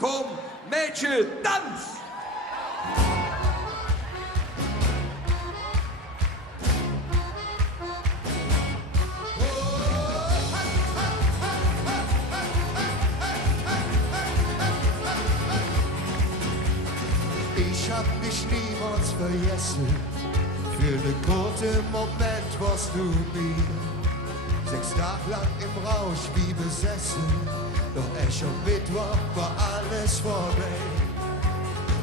Komm, Mädchen, tanz! Ich hab dich niemals vergessen. Für ne kurze Moment warst du mir 6 Tage lang im Rausch wie besessen. Doch echt am Mittwoch war alles vorbei.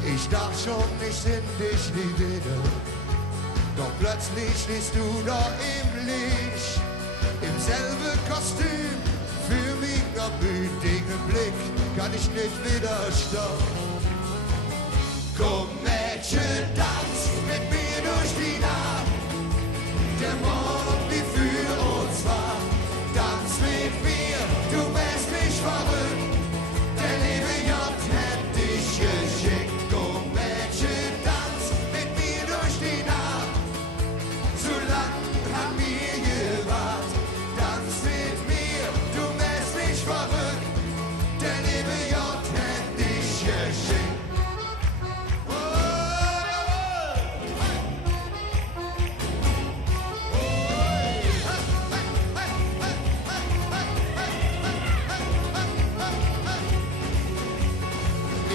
Ich dachte schon, ich seh dich nie wieder. Doch plötzlich stehst du da im Licht, im selben Kostüm. Für mich am mütigen Blick kann ich nicht widerstehen. Komm Mädchen, tanz mit mir durch die Nacht. Der Morgen wie für uns war. Tanz mit mir, du machst mich verrückt. Der liebe Gott hätt dich geschickt. Komm Mädchen, tanz mit mir durch die Nacht. So lang haben wir gewartet. Tanz mit mir, du machst mich verrückt. Der liebe Gott hätt dich geschickt.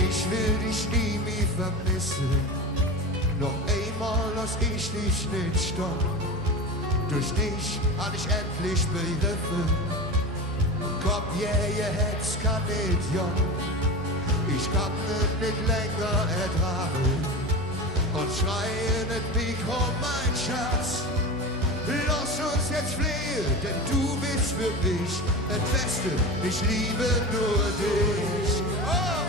Ich will dich nie mehr vermissen. Noch einmal lass ich dich nicht stoppen. Durch dich hab ich endlich begriffen. Komm, ihr Herz kann nicht jung. Ich kann es nicht länger ertragen. Und schreie nicht mich um mein Schatz. Lass uns jetzt fliehen, denn du bist für mich das Beste. Ich liebe nur dich. Oh!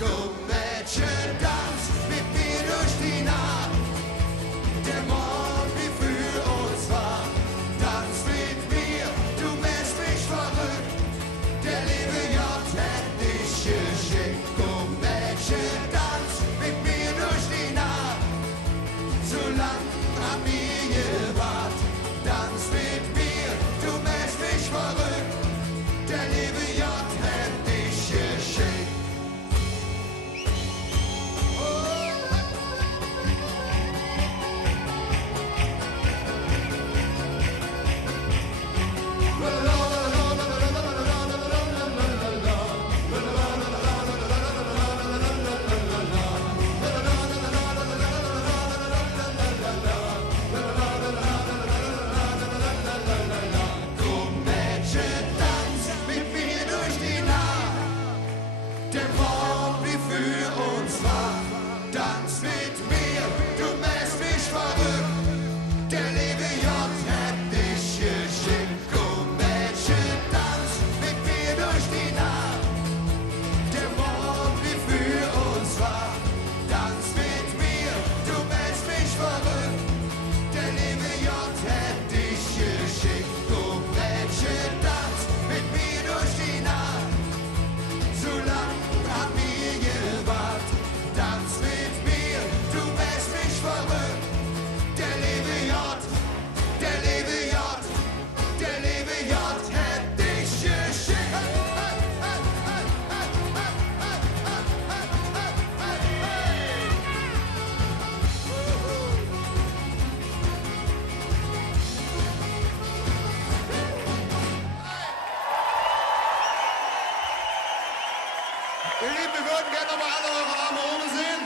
Komm Mädchen, tanz mit mir durch die Nacht. Der Morgen wie für uns war. Tanz mit mir, du machst mich verrückt. Der liebe Gott hätt dich geschickt. Komm Mädchen, tanz mit mir durch die Nacht. So lang haben wir gewartet. Tanz mit mir, du machst mich verrückt. Der liebe Gott hätt dich geschickt. Komm Mädchen, tanz mit mir durch die Nacht. Der Morgen wie für uns war. Tanz mit mir, du machst mich verrückt. Der liebe Gott hätt dich geschickt. Komm Mädchen, tanz mit mir durch die Nacht. Der Morgen wie für uns war. Tanz mit mir, du machst mich verrückt. Der liebe Gott hätt dich geschickt. Komm Mädchen, tanz mit mir durch die Nacht. So lang haben wir gewartet. Tanz mit mir, du machst mich verrückt. Der liebe Gott, der liebe Gott, der liebe Gott hätt dich geschickt. Ihr Lieben, wir würden gerne nochmal alle eure Arme oben sehen.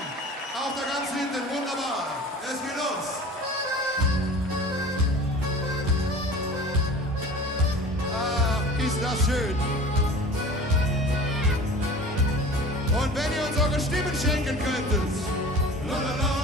Auch da ganz hinten, wunderbar. Es geht los. Ach, ist das schön. Und wenn ihr uns eure Stimmen schenken könntet. La, la, la.